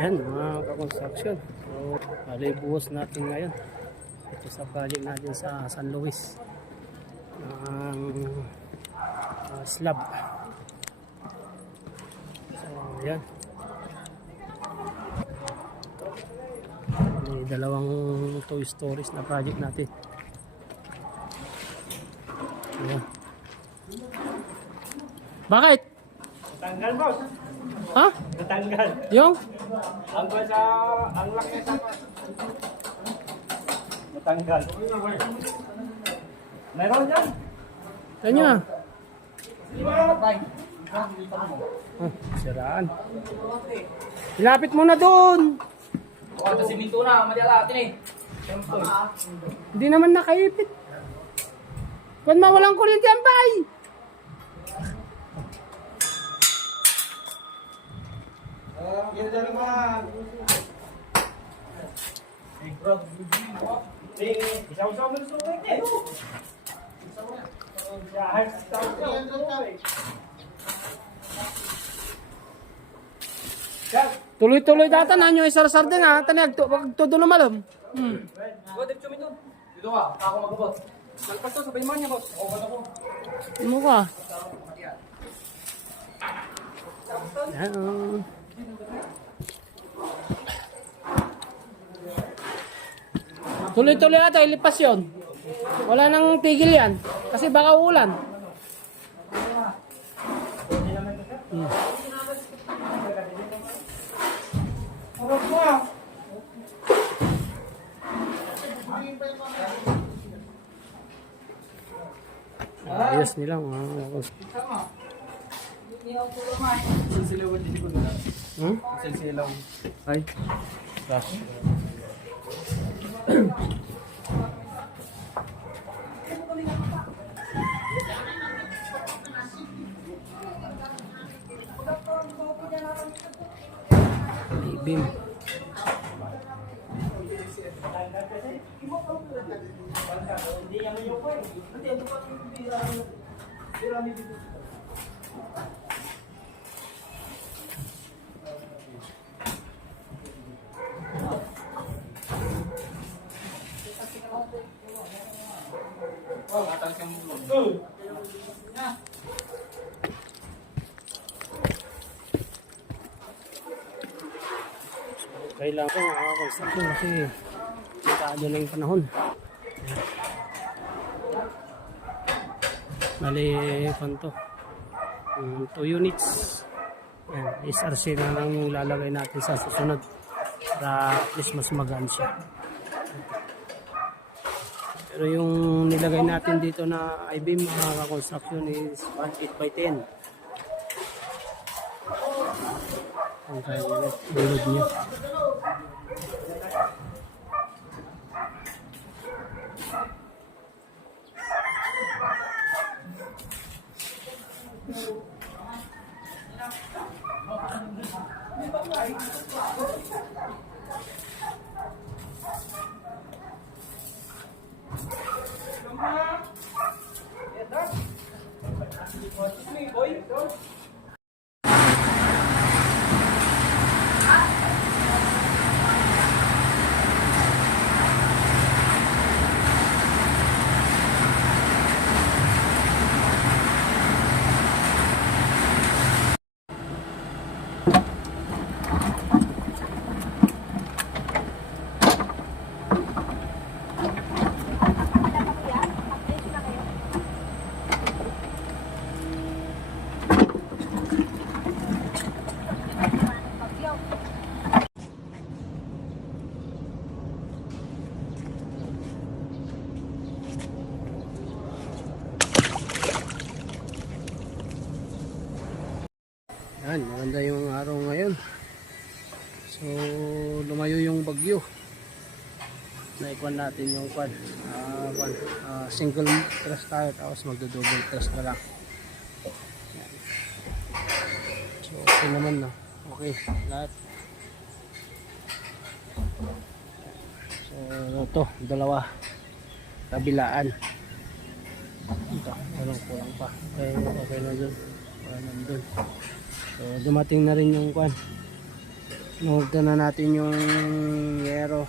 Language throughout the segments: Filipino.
Yan mga ka-construction. So, buhos natin ngayon. Ito sa project natin sa San Luis. Ang slab. So, yan. May dalawang 2 stories na project natin. Ayan. Bakit? Tanggal, boss. Ha? Natanggal. Yung? Ang laki sa natanggal. Meron dyan? Kanya. Di ba? Siraan. Ilapit mo na doon. Oh, sa siminto na, madala atin eh. Hindi naman nakaipit. Kung mawalang kuryente ang bahay. Gila dyan naman. Isaw-isaw mo sa suwag eh. Tuloy-tuloy data na nyo isar-sar din ha. Taniyag, todo na malam. Oh, dito siminto. Dito ka, ako magbubot. Malpas to, sabay mo niya, boss. O, ba't ako? Ano ka? Yan. Tuloy-tuloy ata, ilipas yun. Wala nang tigil yan. Kasi baka ulan. Ayos nila mga Silsilaw din ko na. Silsilaw. ay gosh. Ibim. Oh, matang siyang mulong. Kailangan ko makakakonstruction kasi masyado na yung panahon. Bali, panto. 2 units. Yan, SRC na lang yung lalagay natin sa susunod para at least mas magaan siya. Pero yung nilagay natin dito na I-beam mga construction is 8x10. Ang kaya bulod niya. Yan, maganda yung araw ngayon. So, lumayo yung bagyo. Naikuan natin yung single truss tayo tapos magdo-double truss na lang. Yan. So, okay naman no. Okay, lahat. So, ito, dalawa. Kabilaan. Ito, kulang pa. Okay na dun. Wala nandun. So dumating na rin yung kwan. Inorder na natin yung yero.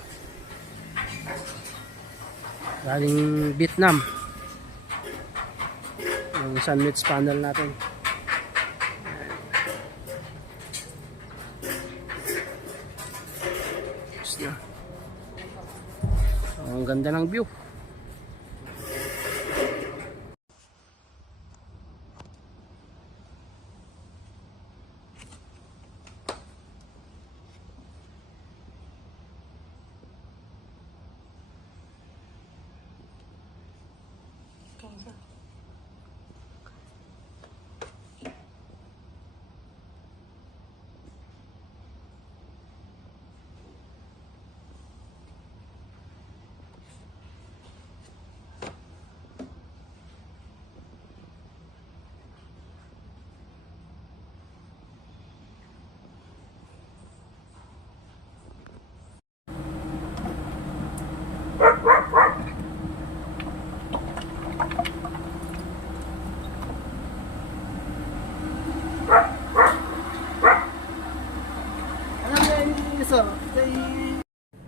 Galing Vietnam. Yung sandwich panel natin. Tapos na. So, ang ganda ng view.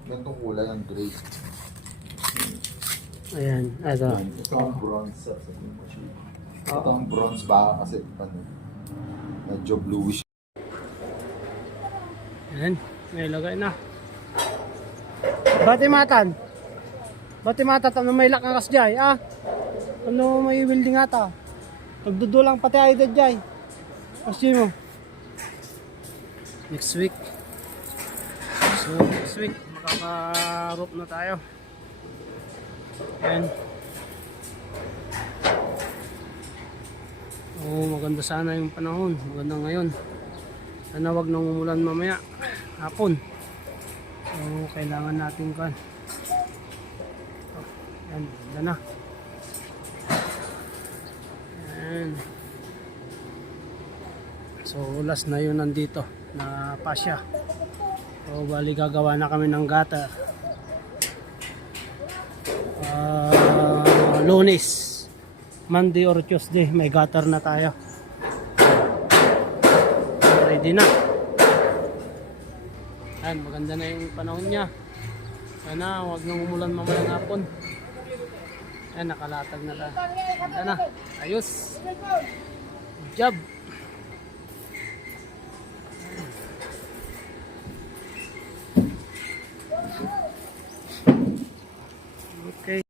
Gantong kulay ang gray. Ayan, ito. Ito ang bronze sa sabihin mo siya. Ito ang bronze ba kasi ano, medyo bluish. Ayan, may lagay na. Batimatan. Batimatan, ano may lakas jay, ah? Ano may welding ata? Tagdudulang pati ay jay. Kasi mo. Next week. So, next week, makaka-rope na tayo. Ayan. Oh, maganda sana yung panahon. Maganda ngayon. Sana wag nang umulan mamaya. Hapon. So, kailangan natin kan. Oh, ayan, ganda na. Ayan. So, last na yun nandito na pasya. So, bali gagawa na kami ng gata. Lunes, Monday or Tuesday, may gutter na tayo. Ready na. Ayan, maganda na yung panahon niya. Sana huwag nang umulan mamayang hapon. Ayan, nakalatag na lang. Ganda na. Ayos. Good job.